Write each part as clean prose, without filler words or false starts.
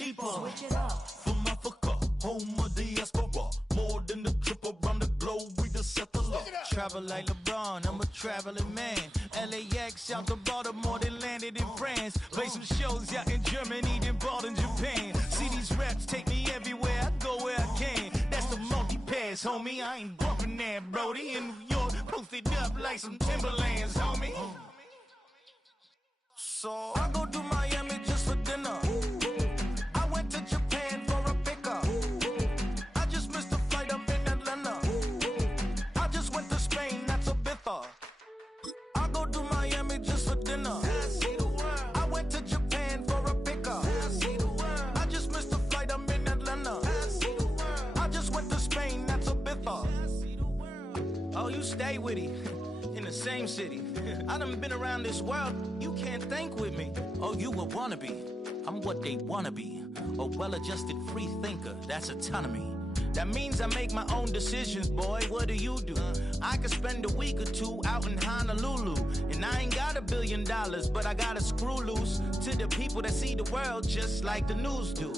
cheaper. Switch it up. From Africa, home of the diaspora. More than the trip around the globe, we just set the law. Travel like LeBron, I'm a traveling man. LAX out to Baltimore, then landed in France. Play some shows out in Germany, then bought in Japan. See these reps take me everywhere, I go where I can. That's the multi-pass, homie. I ain't bumping that, Brody. In New York, posted up like some Timberlands, homie. So I go to Miami just for dinner. I went to Japan for a pickup. I just missed a flight up in Atlanta. I just went to Spain, that's a bither. I go to Miami just for dinner. I went to Japan for a pickup. I just missed a flight up in Atlanta. I just went to Spain, that's a bither. Oh, you stay with it. In the same city. I done been around this world, you can't think with me. Oh, you a wannabe, I'm what they wanna be. A well-adjusted free thinker, that's autonomy. That means I make my own decisions, boy, what do you do? I could spend a week or two out in Honolulu. And I ain't got $1 billion, but I got a screw loose to the people that see the world just like the news do.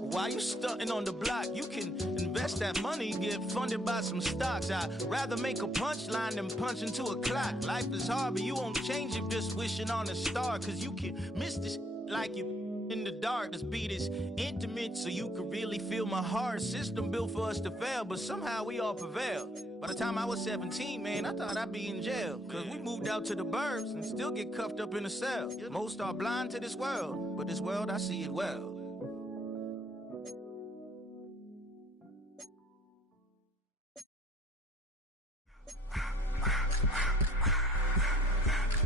While you stunting on the block, you can invest that money, get funded by some stocks. I'd rather make a punchline than punch into a clock. Life is hard, but you won't change it just wishing on a star. Cause you can miss this like you in the dark. This beat is intimate, so you can really feel my heart. System built for us to fail, but somehow we all prevail. By the time I was 17, man, I thought I'd be in jail. Cause we moved out to the burbs and still get cuffed up in a cell. Most are blind to this world, but this world, I see it well.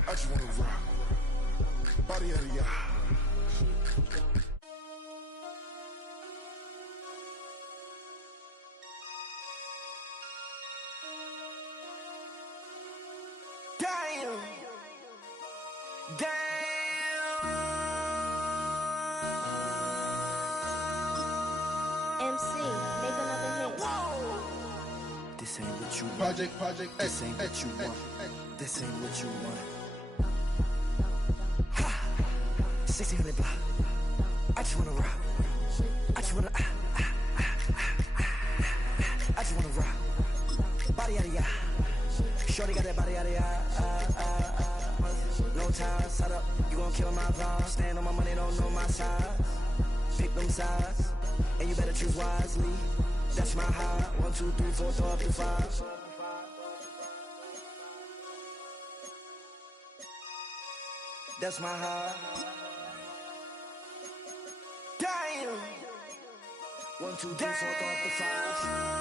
I just wanna rock, body out of y'all. Damn, MC, make another hit. Whoa. This ain't what you want. Project, This ain't what you want. This ain't what you want. 1600 block. I just wanna rock. I just wanna I just wanna rock. Body out of ya. Shorty got that body out of ya. No time, set up. You gon' kill my vibe. Stand on my money, don't know my size. Pick them sides, and you better choose wisely. That's my high. 1, 2, 3, 4, throw up to 5. That's my high. Damn. 1, 2, 3, 4, throw up to 5.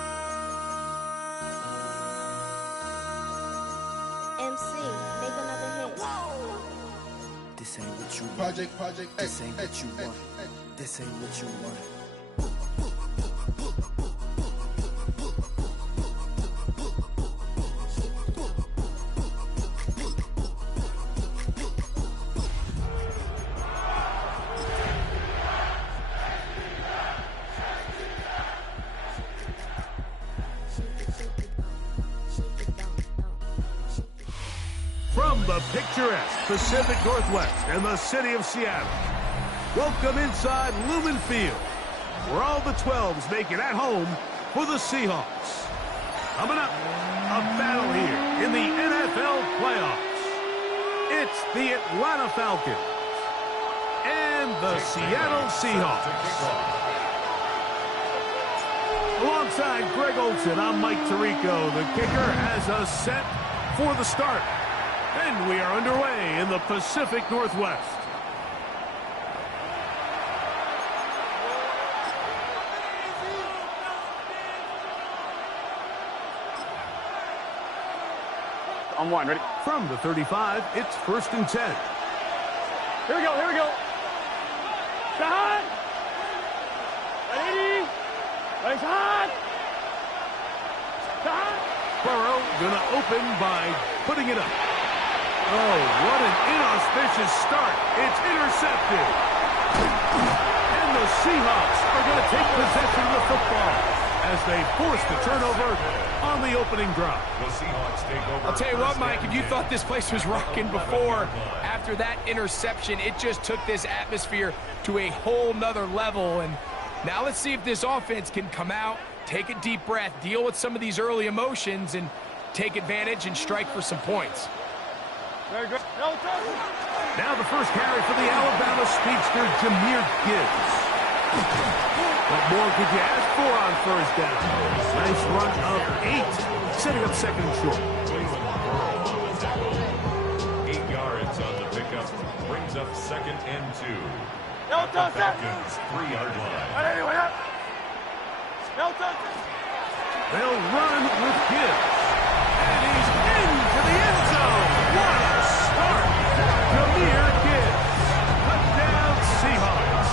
MC, make another hit. Whoa. This ain't what you want. Project, This ain't what you want. This ain't what you want. From the picturesque Pacific Northwest and the city of Seattle, welcome inside Lumen Field, where all the 12s make it at home for the Seahawks. Coming up, a battle here in the NFL playoffs. It's the Atlanta Falcons and the Seattle Seahawks. Alongside Greg Olson, I'm Mike Tirico. The kicker has us set for the start. And we are underway in the Pacific Northwest. On one, ready? From the 35, it's 1st and 10. Here we go. Shot! Ready? Nice hot! Shot! Burrow gonna open by putting it up. Oh, what an inauspicious start. It's intercepted. And the Seahawks are going to take possession of the football as they force the turnover on the opening drive. I'll tell you what, Mike, if you thought this place was rocking before, after that interception, it just took this atmosphere to a whole nother level. And now let's see if this offense can come out, take a deep breath, deal with some of these early emotions, and take advantage and strike for some points. Very good. Now the first carry for the Alabama speedster, Jahmyr Gibbs. What more could you ask for on first down? Nice run of 8, setting up second and short. 8 yards on the pickup, brings up second and 2. At the Falcons' 3-yard line. They'll run with Gibbs. And he's into the end zone. What a start. Jahmyr Gibbs. Touchdown Seahawks.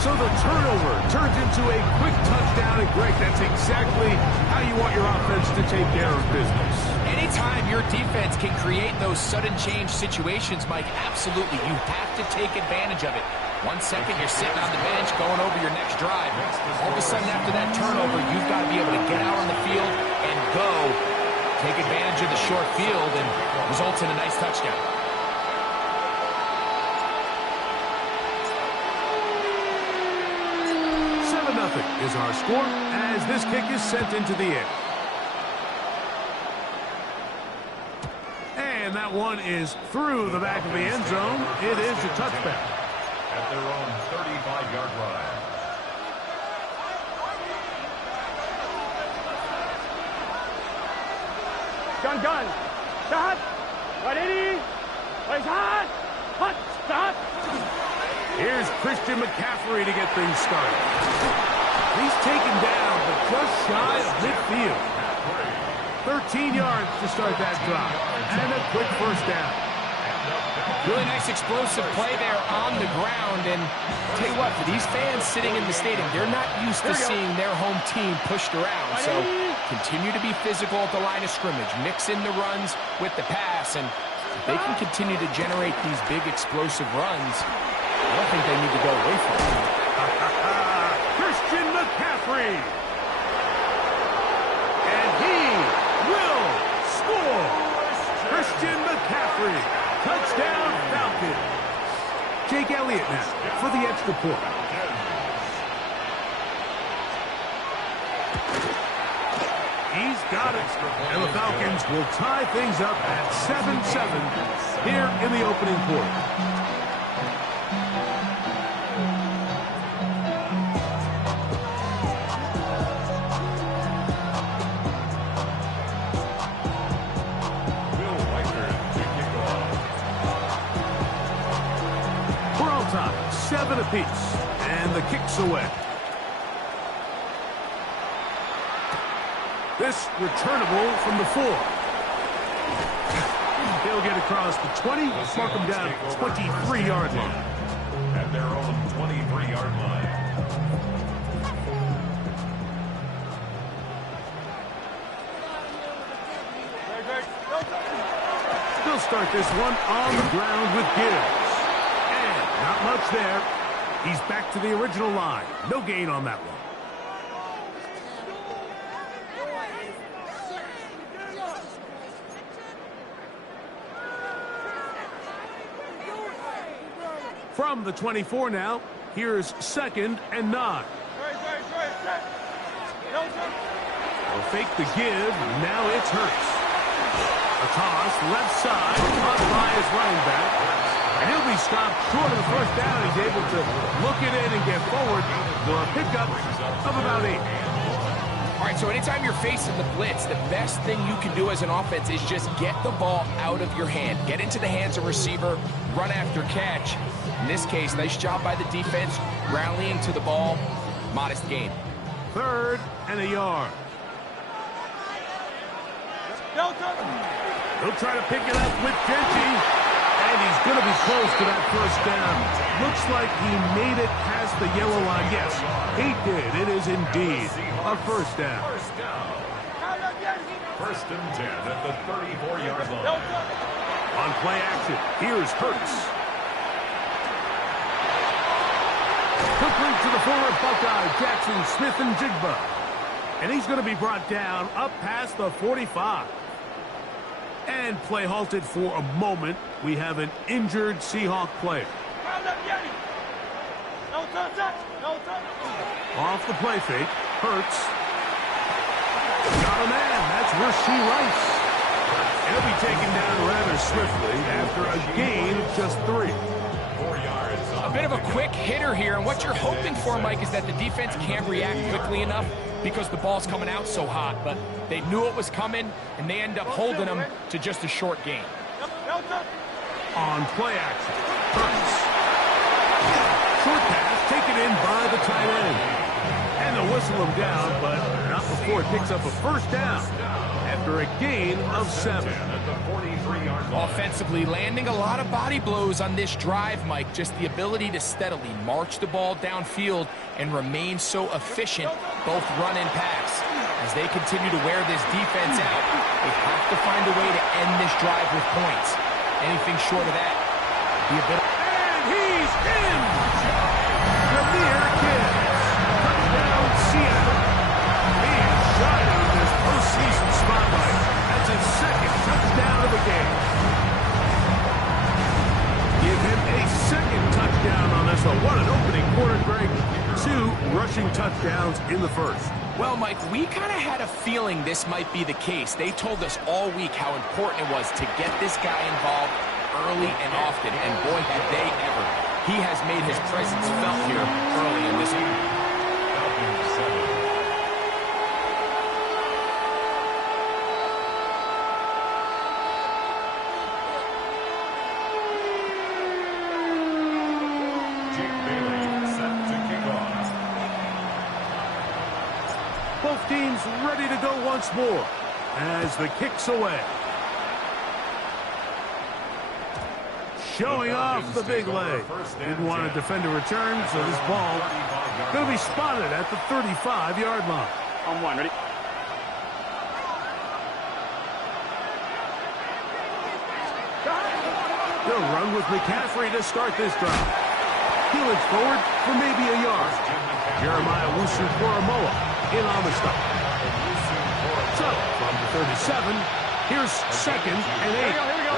So the turnover turns into a quick touchdown. And Greg, that's exactly how you want your offense to take care of business. Anytime your defense can create those sudden change situations, Mike, absolutely, you have to take advantage of it. 1 second, you're sitting on the bench, going over your next drive. All of a sudden, after that turnover, you've got to be able to get out on the field and go. Take advantage of the short field, and results in a nice touchdown. Nothing is our score as this kick is sent into the air. And that one is through the back of the end zone. It is a touchback. At their own 35-yard line. Gun. Shot. 180. Place hot. Hot. Shot. Here's Christian McCaffrey to get things started. He's taken down, but just shy of midfield. 13 yards to start that drive. And a quick first down. Really nice explosive play there on the ground. And I'll tell you what, for these fans sitting in the stadium, they're not used to seeing their home team pushed around. So continue to be physical at the line of scrimmage. Mix in the runs with the pass. And if they can continue to generate these big explosive runs, I don't think they need to go away from it. Christian McCaffrey. And he will score. Christian McCaffrey. Touchdown Falcons. Jake Elliott now for the extra point. He's got it. And the Falcons will tie things up at 7-7 here in the opening quarter. Time, 7 apiece, and the kick's away. This returnable from the 4. He'll get across the 20, mark him down at the 23-yard line. At their own 23-yard line. They'll start this one on the ground with Gibbs. Not much there. He's back to the original line. No gain on that one. From the 24 now, here's 2nd and 9. They'll fake the give. Now it's Hurts. A toss left side, caught by his running back. And he'll be stopped short of the first down. He's able to look it in and get forward for a pickup of about 8. All right, so anytime you're facing the blitz, the best thing you can do as an offense is just get the ball out of your hand. Get into the hands of receiver, run after catch. In this case, nice job by the defense, rallying to the ball. Modest gain. 3rd and a yard. He'll try to pick it up with Genty. And he's going to be close to that first down. Looks like he made it past the yellow line. Yes, he did. It is indeed a first down. First and 10 at the 34-yard line. On play action, here's Hurts. Quickly to the former Buckeye Jackson Smith-Njigba. And he's going to be brought down up past the 45. And play halted for a moment. We have an injured Seahawk player. Off the play fake. Hurts. Got a man. That's Rasheed Rice. And he'll be taken down rather swiftly after a gain of just 3. 4 yards. A bit of a quick hitter here, and what you're hoping for, Mike, is that the defense can't react quickly enough because the ball's coming out so hot, but they knew it was coming, and they end up holding them to just a short gain. On play action. Hurts. Short pass taken in by the tight end. And they'll whistle him down, but not before it picks up a first down after a gain of 7. At the 43-yard line. Offensively, landing a lot of body blows on this drive, Mike. Just the ability to steadily march the ball downfield and remain so efficient, both run and pass. As they continue to wear this defense out, they have to find a way to end this drive with points. Anything short of that would be a bit... And he's in! Jameer Gibbs. Touchdown, Seattle. He is shining in this postseason spotlight. That's his second touchdown of the game. Give him a second touchdown on this one. What an opening quarter, Greg. 2 rushing touchdowns in the first. Well, Mike, we kind of had a feeling this might be the case. They told us all week how important it was to get this guy involved early and often, and boy, have they ever. He has made his presence felt here early in this game. Falcons 7. Both teams ready to go once more as the kick's away. Showing off the big leg. Didn't want to defend a return, so this ball going to be spotted at the 35-yard line. On 1, ready? They'll run with McCaffrey to start this drive. Helix forward for maybe a yard. Jeremiah Wusu-Koromoa in on the stop. So, from the 37, here's 2nd and 8. Here we go.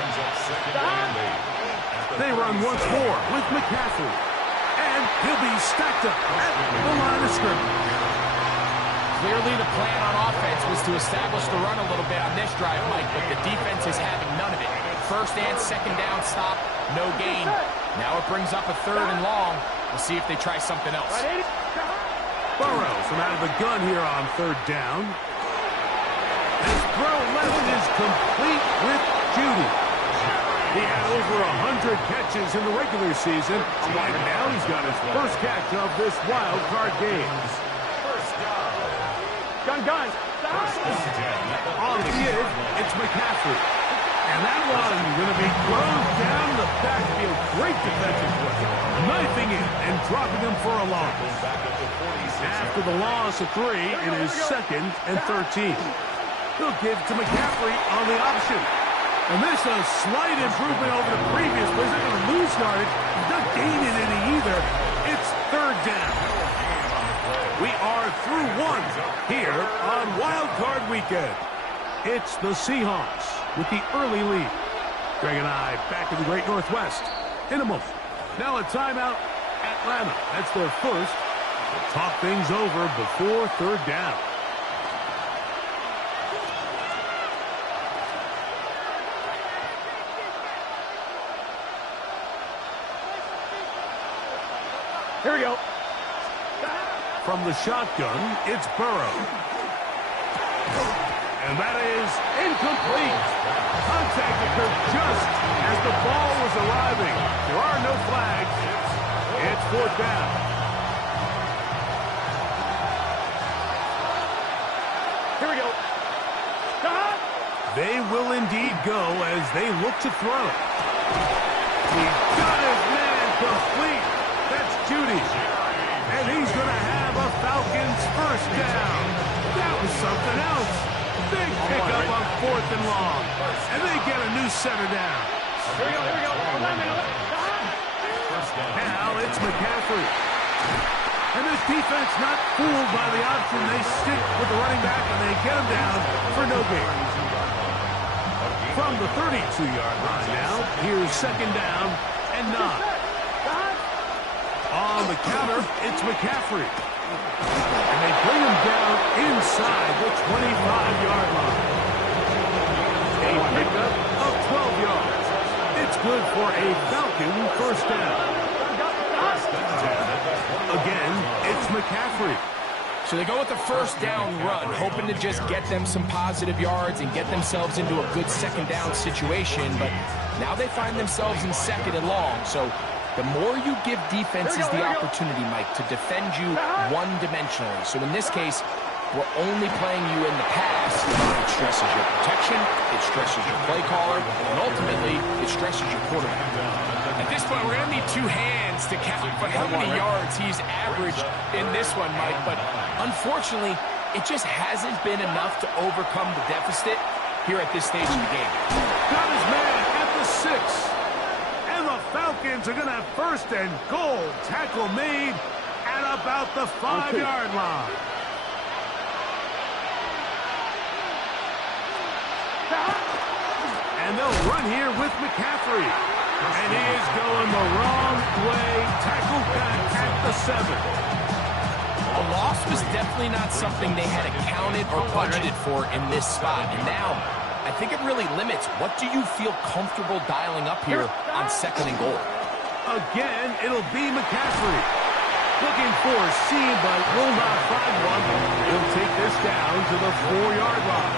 They run once more with McCaffrey. And he'll be stacked up at the line of scrimmage. Clearly the plan on offense was to establish the run a little bit on this drive, Mike, but the defense is having none of it. First and second down stop, no gain. Now it brings up a 3rd and long. We'll see if they try something else. Burrows from out of the gun here on 3rd down. His throw left is complete with Judy. He had over 100 catches in the regular season, and now he's got his first catch of this wild card game. Gun. On the give, it's McCaffrey. And that one going to be closed down the backfield. Great defensive play. Knifing in and dropping him for a loss. After the loss of 3, it is 2nd and 13. They'll give to McCaffrey on the option. And this is a slight improvement over the previous play. He's not going to lose yardage. He's not gaining any either. It's 3rd down. We are through 1 here on Wild Card Weekend. It's the Seahawks with the early lead. Greg and I back in the Great Northwest in a moment. Now a timeout, Atlanta. That's their first. We'll talk things over before 3rd down. Here we go. From the shotgun, it's Burrow. And that is incomplete. Contact occurred just as the ball was arriving. There are no flags. It's 4th down. Here we go. They will indeed go as they look to throw. He got his man complete. That's Judy. And he's going to have a Falcons first down. That was something else. Big pickup on 4th and long. And they get a new center down. Here we go. Now it's McCaffrey. And this defense not fooled by the option. They stick with the running back, and they get him down for no gain. From the 32-yard line now, here's second down and 9. On the counter, it's McCaffrey. And they bring him down inside the 25-yard line. A pickup of 12 yards. It's good for a Falcon first down. Again, it's McCaffrey. So they go with the first down run, hoping to just get them some positive yards and get themselves into a good second down situation. But now they find themselves in second and long. So the more you give defenses the opportunity, Mike, to defend you one-dimensionally. So in this case, we're only playing you in the pass. It stresses your protection, it stresses your play caller, and ultimately, it stresses your quarterback. At this point, we're going to need two hands to count for how many yards he's averaged in this one, Mike. But unfortunately, it just hasn't been enough to overcome the deficit here at this stage of the game. Got his man at the 6. And the Falcons are going to have first and goal. Tackle made at about the 5-yard line. And they'll run here with McCaffrey. And he is going the wrong way. Tackled back at the 7. A loss was definitely not something they had accounted or budgeted for in this spot. And now, I think it really limits. What do you feel comfortable dialing up here on second and goal? Again, it'll be McCaffrey. Looking for a seam, but will not find one. He'll take this down to the 4-yard line.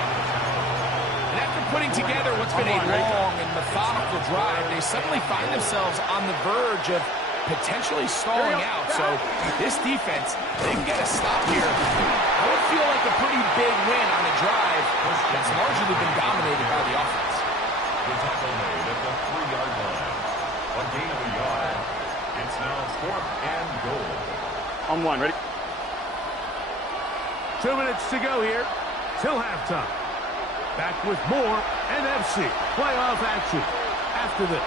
And after putting together what's been a long and methodical drive, they suddenly find themselves on the verge of potentially stalling out. So this defense, they can get a stop here. I would feel like a pretty big win on a drive that's largely been dominated by the offense. The tackle made at the 3-yard line. A gain of a yard. It's now 4th and goal. On one, ready? 2 minutes to go here till halftime. Back with more NFC playoff action after this.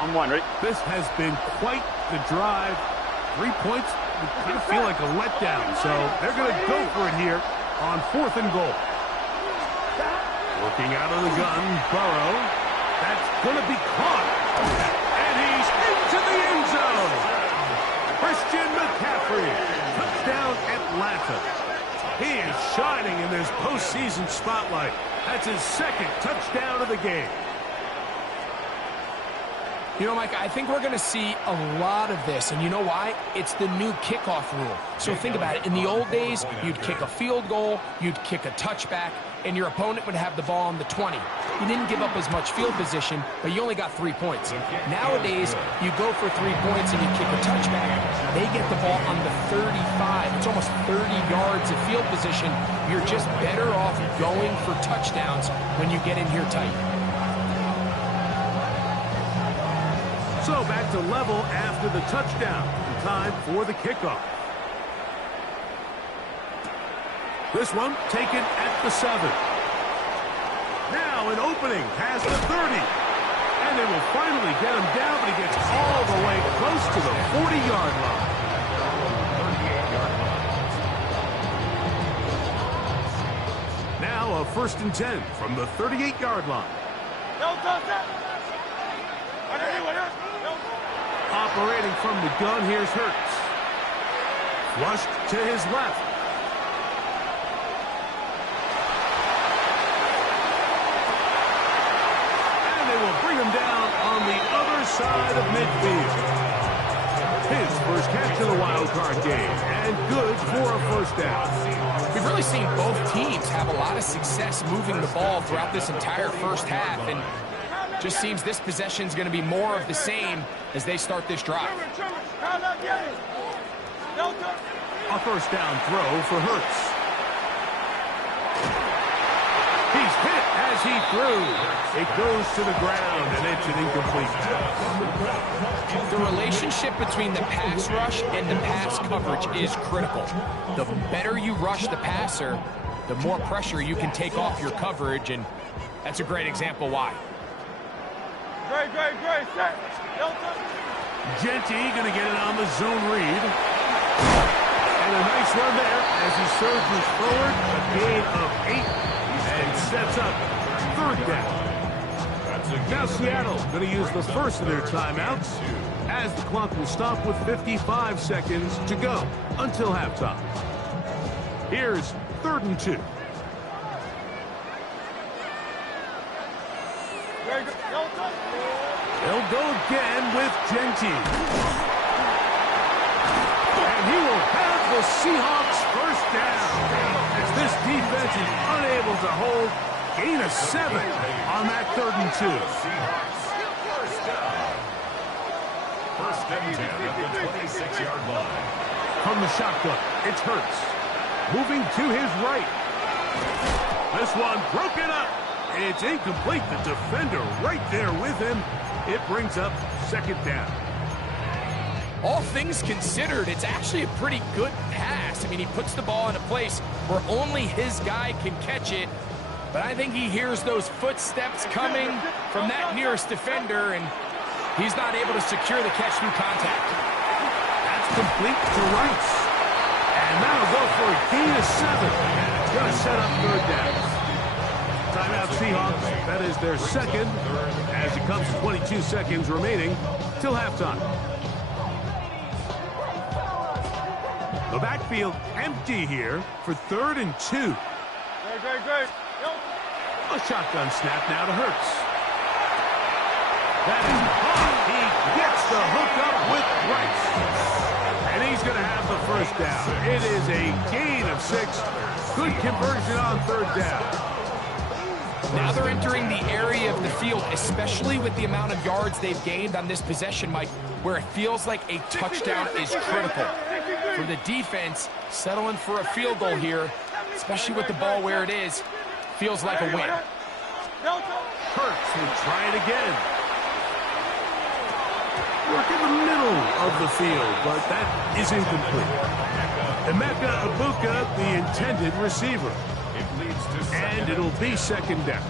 On one, ready? This has been quite the drive. 3 points would kind of feel like a letdown, so they're going to go for it here on 4th and goal. Working out of the gun, Burrow. That's going to be caught. And he's into the end zone. Christian McCaffrey. Touchdown, Atlanta. He is shining in this postseason spotlight. That's his 2nd touchdown of the game. You know, Mike, I think we're going to see a lot of this, and you know why? It's the new kickoff rule. So think about it. In the old days, you'd kick a field goal, you'd kick a touchback, and your opponent would have the ball on the 20. You didn't give up as much field position, but you only got 3 points. Nowadays, you go for 3 points and you kick a touchback. They get the ball on the 35. It's almost 30 yards of field position. You're just better off going for touchdowns when you get in here tight. So back to level after the touchdown. Time for the kickoff. This one taken at the 7. Now an opening past the 30. And they will finally get him down, but he gets all the way close to the 40-yard line. 38-yard line. Now a 1st and 10 from the 38-yard line. Operating from the gun, here's Hurts. Flushed to his left. And they will bring him down on the other side of midfield. His first catch of the wildcard game, and good for a first down. We've really seen both teams have a lot of success moving the ball throughout this entire first half, and just seems this possession is going to be more of the same as they start this drive. A first down throw for Hurts. He's hit as he threw. It goes to the ground, and it's an incomplete pass. The relationship between the pass rush and the pass coverage is critical. The better you rush the passer, the more pressure you can take off your coverage, and that's a great example why. Great. Set. Genty going to get it on the zone read. And a nice run there as he surges forward, a gain of 8, and sets up third down. Now Seattle going to use the first of their timeouts as the clock will stop with 55 seconds to go until halftime. Here's 3rd and 2. They'll go again with Genty. And he will have the Seahawks first down as this defense is unable to hold. Gain of 7 on that 3rd and 2. First and 10 at the 26-yard line. From the shotgun, it's Hurts. Moving to his right. This one broken up. It's incomplete. The defender right there with him. It brings up 2nd down. All things considered, it's actually a pretty good pass. I mean, he puts the ball in a place where only his guy can catch it. But I think he hears those footsteps coming from that nearest defender, and he's not able to secure the catch through contact. That's complete to Rice. And that'll go for a gain of 7. And it's going to set up 3rd down. Timeout Seahawks. That is their 2nd as it comes to 22 seconds remaining till halftime. The backfield empty here for 3rd and 2. Great. A shotgun snap now to Hurts. That is hot. He gets the hook up with Rice. And he's going to have the first down. It is a gain of 6. Good conversion on 3rd down. Now they're entering the area of the field, especially with the amount of yards they've gained on this possession, Mike, where it feels like a touchdown is critical. For the defense, settling for a field goal here, especially with the ball where it is, feels like a win. Hurts will try it again. Work in the middle of the field, but that is incomplete. Emeka Ibuka, the intended receiver. And it'll be 2nd down.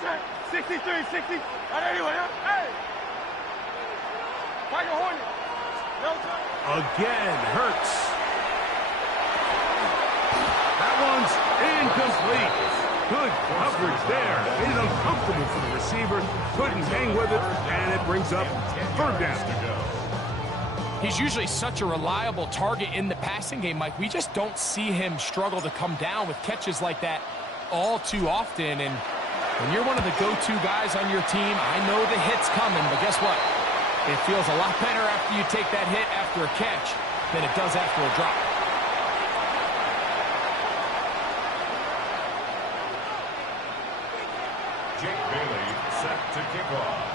Set. 63. Hey! Tiger Hornet. Again, Hurts. That one's incomplete. Good coverage there. Made it uncomfortable for the receiver. Couldn't hang with it, and it brings up 3rd down. He's usually such a reliable target in the passing game, Mike. We just don't see him struggle to come down with catches like that all too often. And when you're one of the go-to guys on your team, I know the hit's coming, but guess what? It feels a lot better after you take that hit after a catch than it does after a drop. Jake Bailey set to kick off.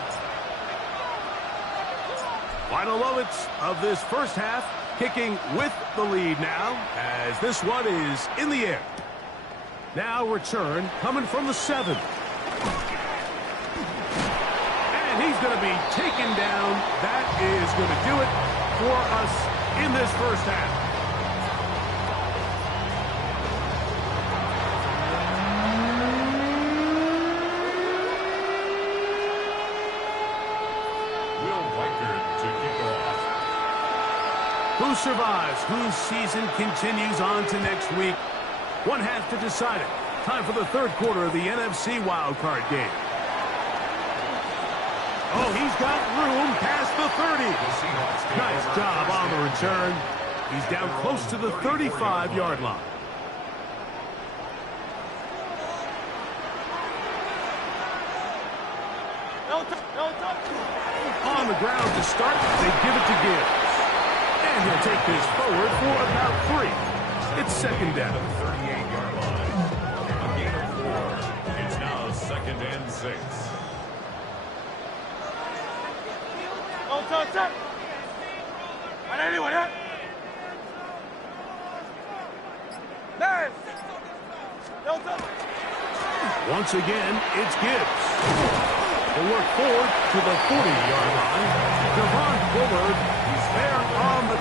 Final moments of this first half, kicking with the lead now, as this one is in the air. Now return coming from the 7. And he's going to be taken down. That is going to do it for us in this first half. Who survives? Whose season continues on to next week? One has to decide it. Time for the 3rd quarter of the NFC Wildcard game. Oh, he's got room past the 30. Nice job on the return. He's down close to the 35-yard line. On the ground to start, they give it to Gibbs. And he'll take this forward for about 3. It's 2nd down. 38-yard line. A gain of 4. It's now 2nd and 6. Once again, it's Gibbs. He'll work forward to the 40-yard line. Devon Bullard, he's there on the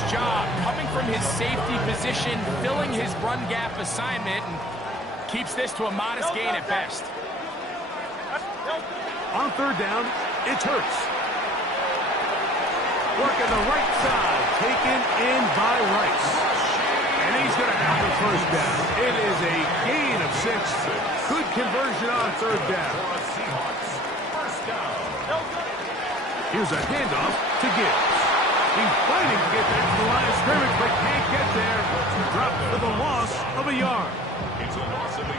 Nice job coming from his safety position, filling his run gap assignment, and keeps this to a modest gain at best. On third down, it's Hurts. Working the right side, taken in by Rice. And he's going to have the first down. It is a gain of 6. Good conversion on third down. Here's a handoff to Gibbs. He's fighting to get there to the line of scrimmage, but can't get there. Dropped for the loss of a yard.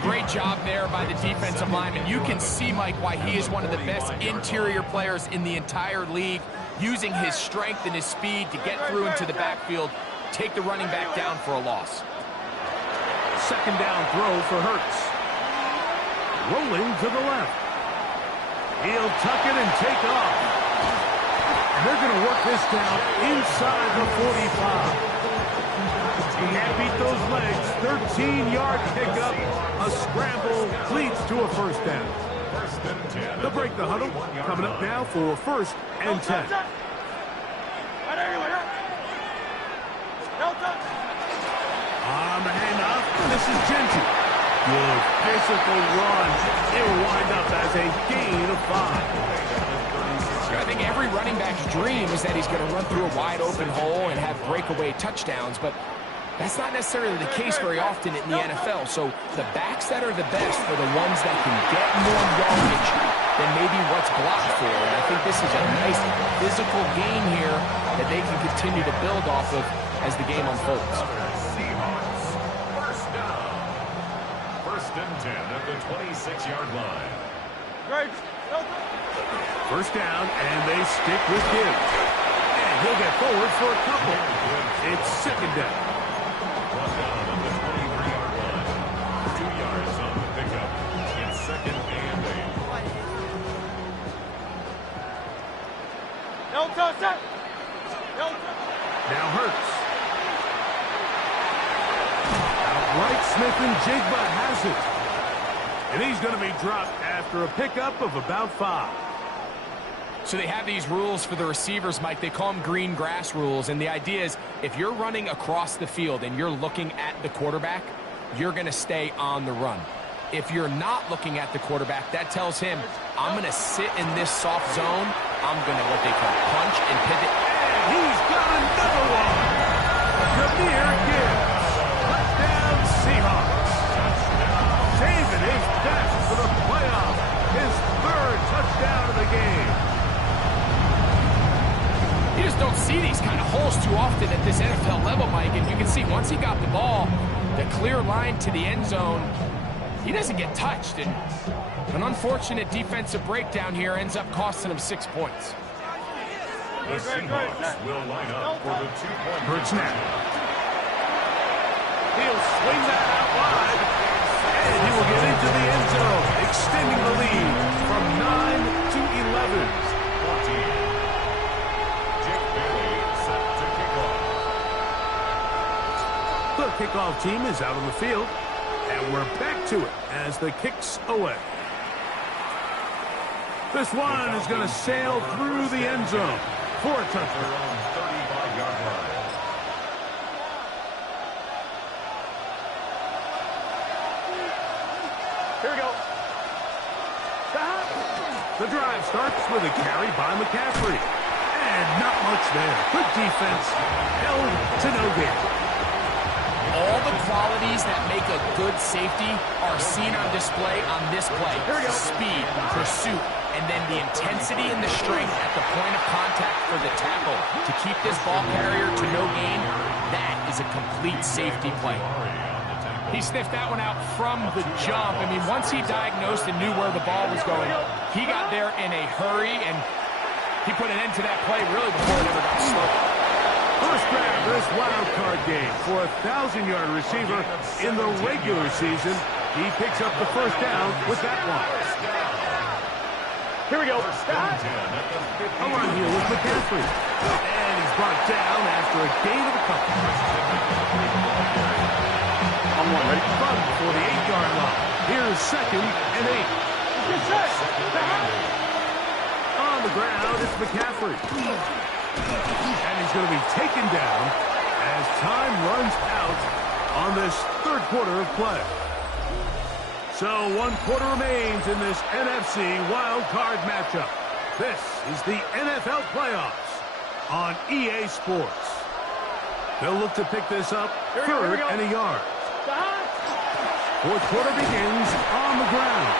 Great job there by the defensive lineman. You can see, Mike, why he is one of the best interior players in the entire league, using his strength and his speed to get through into the backfield, take the running back down for a loss. Second down throw for Hurts. Rolling to the left. He'll tuck it and take off. They're going to work this down inside the 45. Can't beat those legs. 13-yard pickup. A scramble leads to a first down. They'll break the huddle. Coming up now for first and 10. On the handoff, this is Genty. Good physical run. It will wind up as a gain of 5. I think every running back's dream is that he's going to run through a wide open hole and have breakaway touchdowns, but that's not necessarily the case very often in the NFL. So the backs that are the best are the ones that can get more yardage than maybe what's blocked for. And I think this is a nice physical gain here that they can continue to build off of as the game unfolds. Seahawks, first down. First and 10 at the 26-yard line. Great. First down, and they stick with Gibbs. And he'll get forward for a couple. It's second down. Brought down at the 23-yard line. 2 yards on the pickup. It's second and 8. No touchdown. Now Hurts. Outright Smith and Jigba has it. And he's going to be dropped after a pickup of about 5. So they have these rules for the receivers, Mike. They call them green grass rules. And the idea is if you're running across the field and you're looking at the quarterback, you're going to stay on the run. If you're not looking at the quarterback, that tells him, I'm going to sit in this soft zone. I'm going to what they call punch and pivot. And he's got another one. Jahmyr Gibbs. Touchdown Seahawks. Saving his best for the playoff. His 3rd touchdown of the game. You just don't see these kind of holes too often at this NFL level, Mike. And you can see once he got the ball, the clear line to the end zone, he doesn't get touched. And an unfortunate defensive breakdown here ends up costing him 6 points. The Seahawks will line up for the 2-point. Hurts now. He'll swing that out wide. And he will get into the end zone, extending the lead from 9 to 11. The kickoff team is out on the field, and we're back to it as the kick's away. This one is going to sail through the end zone for a touchdown. 35-yard line. Here we go. The drive starts with a carry by McCaffrey. And not much there. Good defense. Held to no gain. All the qualities that make a good safety are seen on display on this play. Speed, pursuit, and then the intensity and the strength at the point of contact for the tackle to keep this ball carrier to no gain. That is a complete safety play. He sniffed that one out from the jump. I mean, once he diagnosed and knew where the ball was going, he got there in a hurry, and he put an end to that play really before it ever got slowed. First grab of this wild card game for a 1,000-yard receiver in the regular season. He picks up the first down with that one. Here we go. A run here with McCaffrey. And he's brought down after a gain of a couple. I'm one, ready? Run for the 8-yard line. Here's second and 8. On the ground, it's McCaffrey. And he's going to be taken down as time runs out on this third quarter of play. So 1 quarter remains in this NFC Wildcard matchup. This is the NFL playoffs on EA Sports. They'll look to pick this up third and a yard. Fourth quarter begins on the ground.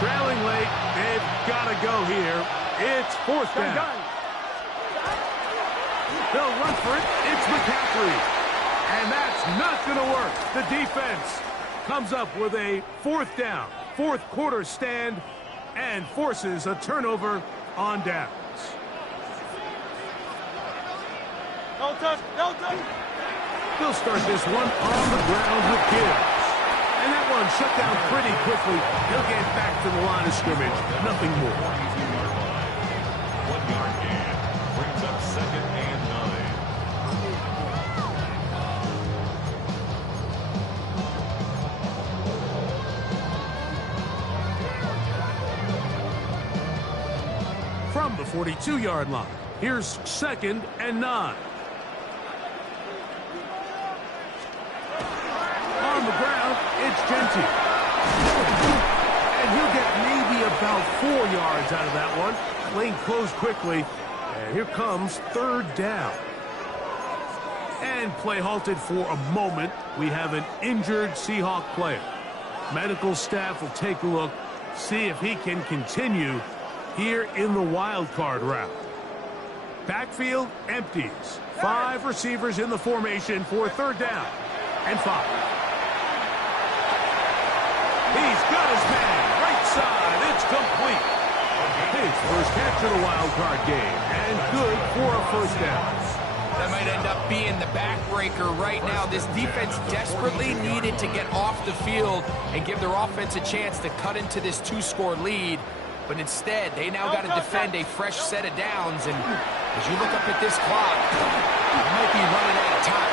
Trailing late, they've got to go here. It's fourth down. They'll run for it. It's McCaffrey. And that's not going to work. The defense comes up with a fourth down, fourth quarter stand, and forces a turnover on downs. No touch, no touch. They'll start this one on the ground with Gibbs. And that one shut down pretty quickly. He'll get back to the line of scrimmage. Nothing more. 1 yard gain. Brings up second and 9. From the 42-yard line, here's second and 9. On the ground, it's Genty. And he'll get maybe about 4 yards out of that one. Lane closed quickly, and here comes third down. And play halted for a moment. We have an injured Seahawk player. Medical staff will take a look, see if he can continue here in the wild card round. Backfield empties. 5 receivers in the formation for third down and 5. He's got his man right side. It's complete. His first catch of the wild card game, and good for a first down. That might end up being the backbreaker right now. This defense desperately needed to get off the field and give their offense a chance to cut into this 2-score lead. But instead, they now got to defend a fresh set of downs. And as you look up at this clock, they might be running out of time.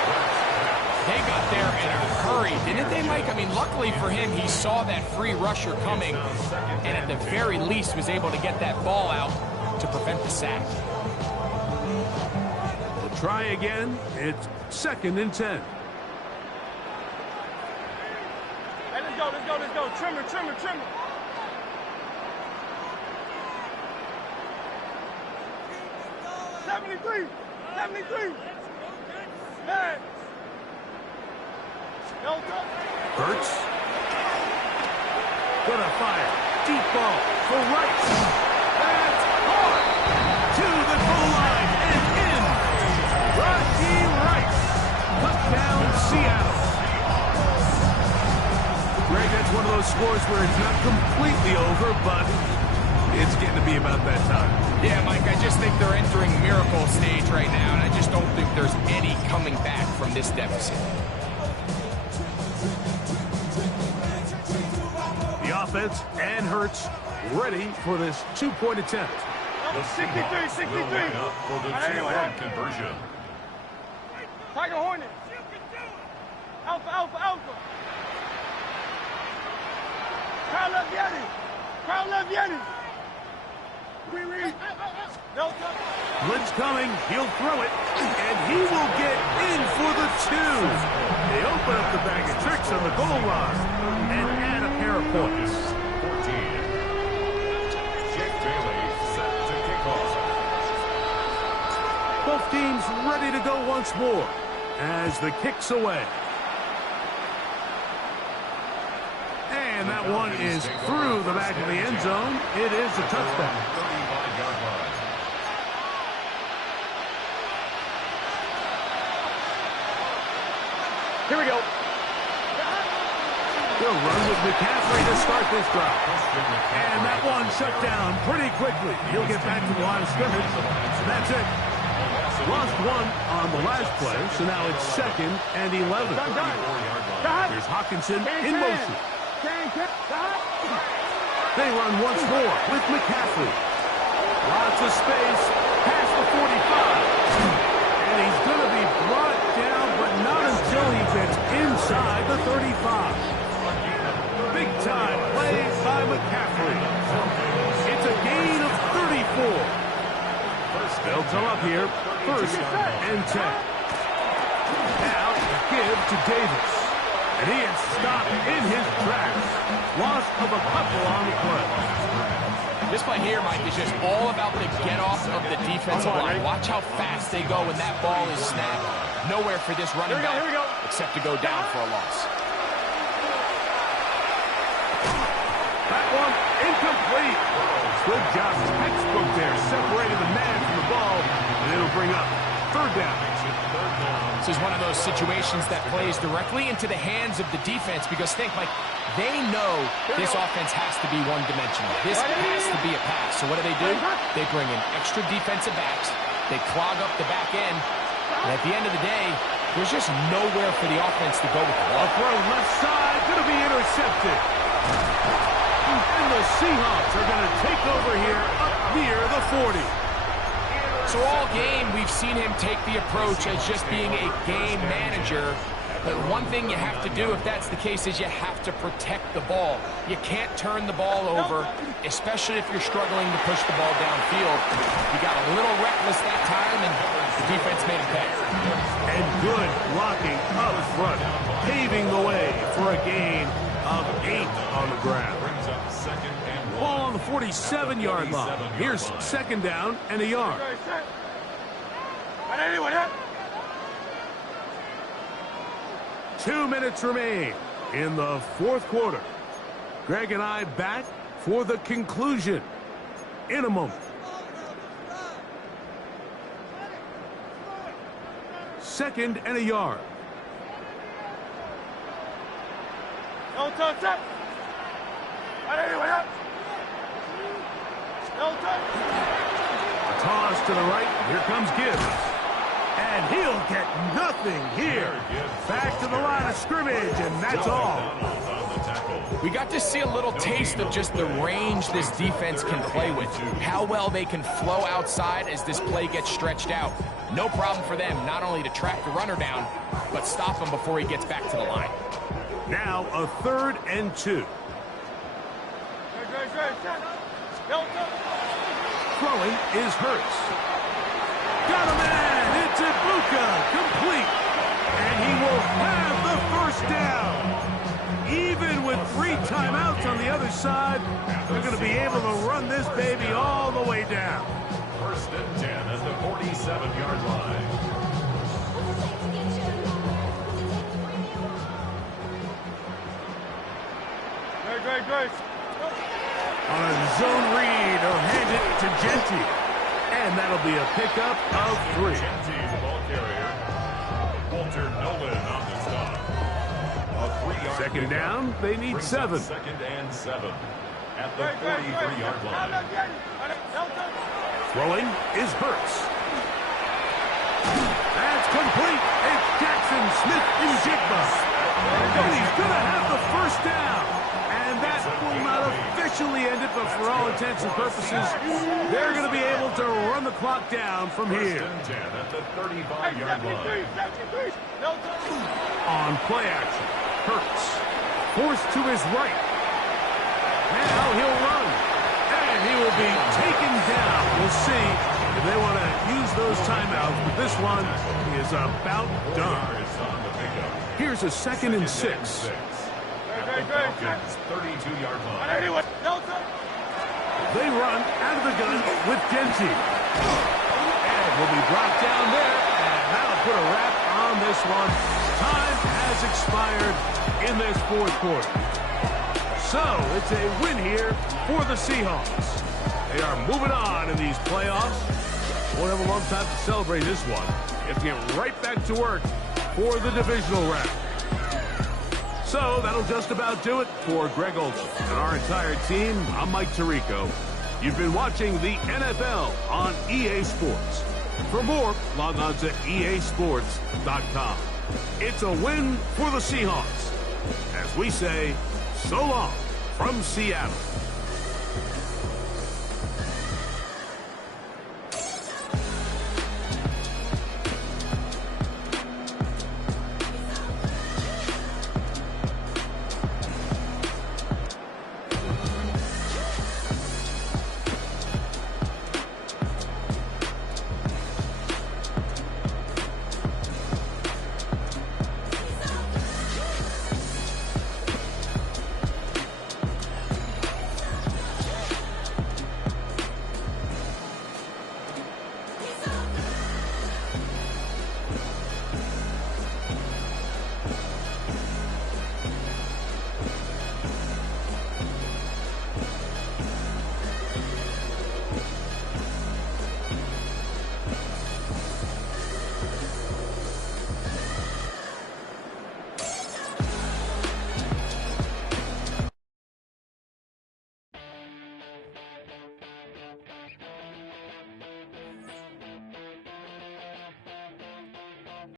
They got there in a hurry, didn't they, Mike? I mean, luckily for him, he saw that free rusher coming, and at the very least was able to get that ball out to prevent the sack. We'll try again. It's second and 10. Hey, let's go, let's go, let's go. Trimmer, trimmer, trimmer. '73. Hey. Hurts. Gonna fire. Deep ball for Rice. That's hard. To the goal line and in. Raji Rice. Touchdown, Seattle. Greg, that's one of those scores where it's not completely over, but it's getting to be about that time. Yeah, Mike, I just think they're entering miracle stage right now, and I just don't think there's any coming back from this deficit. The offense and Hurts ready for this 2-point attempt. 63. Will line up for the 2-point conversion. Tiger Hornet. Alpha. Crown left Yeti. Blitz coming, he'll throw it, and he will get in for the 2. They open up the bag of tricks on the goal line and add a pair of points. 14. Jake Bailey set to kick off. Both teams ready to go once more as the kick's away. And that one is through the back of the end zone. It is a touchdown. 35-yard line. Here we go. They'll run with McCaffrey to start this drive. And that one shut down pretty quickly. He'll get back to the line of scrimmage. That's it. Lost one on the last play, so now it's second and 11. Here's Hawkinson in motion. They run once more with McCaffrey. Lots of space past the 45. And he's going to be brought down, but not until he gets inside the 35. McCaffrey. It's a gain of 34. They'll come up here, 1st and 10. Now, give to Davis. And he is stopped in his tracks. Loss of a couple on the play. This play here, Mike, is just all about the get-off of the defensive line. Watch how fast they go when that ball is snapped. Nowhere for this running back except to go down for a loss. That one incomplete. Good job, textbook there, separating the man from the ball, and it'll bring up 3rd down. This is one of those situations that plays directly into the hands of the defense because think, Mike, they know this offense has to be one-dimensional. This has to be a pass. So what do? They bring in extra defensive backs. They clog up the back end. And at the end of the day, there's just nowhere for the offense to go with the ball. A throw left side, going to be intercepted. And the Seahawks are going to take over here up near the 40. So all game, we've seen him take the approach as just being a game manager. But one thing you have to do, if that's the case, is you have to protect the ball. You can't turn the ball over, especially if you're struggling to push the ball downfield. He got a little reckless that time, and the defense made him pay. And good blocking up front, paving the way for a gain of 8 on the ground. Ball on the 47-yard line. Here's 2nd down and a yard. 2 minutes remain in the 4th quarter. Greg and I back for the conclusion in a moment. 2nd and a yard. A toss to the right. Here comes Gibbs. And he'll get nothing here. Back to the line of scrimmage, and that's all. We got to see a little taste of just the range this defense can play with. How well they can flow outside as this play gets stretched out. No problem for them not only to track the runner down, but stop him before he gets back to the line. Now a 3rd and 2. Throwing is Hurts. Got a man. It's Ibuka. Complete. And he will have the 1st down. Even with 3 timeouts on the other side, they're going to be able to run this baby all the way down. 1st and 10 at the 47-yard line. On a zone read, he'll hand it to Genty. And that'll be a pickup of 3. Genty, the ball carrier. Walter Nolan on the stop. A 3-yard 2nd down, they need 7. 2nd and 7 at the 43-yard line. Throwing is Hurts. That's complete. It's Jackson Smith-Njigba. And he's going to have the 1st down. And that will not officially end it, but for all intents and purposes, they're going to be able to run the clock down from here. 1st and 10 at the 35-yard line. On play action, Hurts forced to his right. Now he'll run, and he will be taken down. We'll see if they want to use those timeouts, but this one is about done. Here's a 2nd and 6. The Falcons 32-yard line. They run out of the gun with Genty. And will be brought down there, and that'll put a wrap on this one. Time has expired in this 4th quarter. So it's a win here for the Seahawks. They are moving on in these playoffs. Won't have a long time to celebrate this one. They have to get right back to work for the divisional round. So that'll just about do it for Greg Olson and our entire team. I'm Mike Tirico. You've been watching the NFL on EA Sports. For more, log on to easports.com. It's a win for the Seahawks. As we say, so long from Seattle.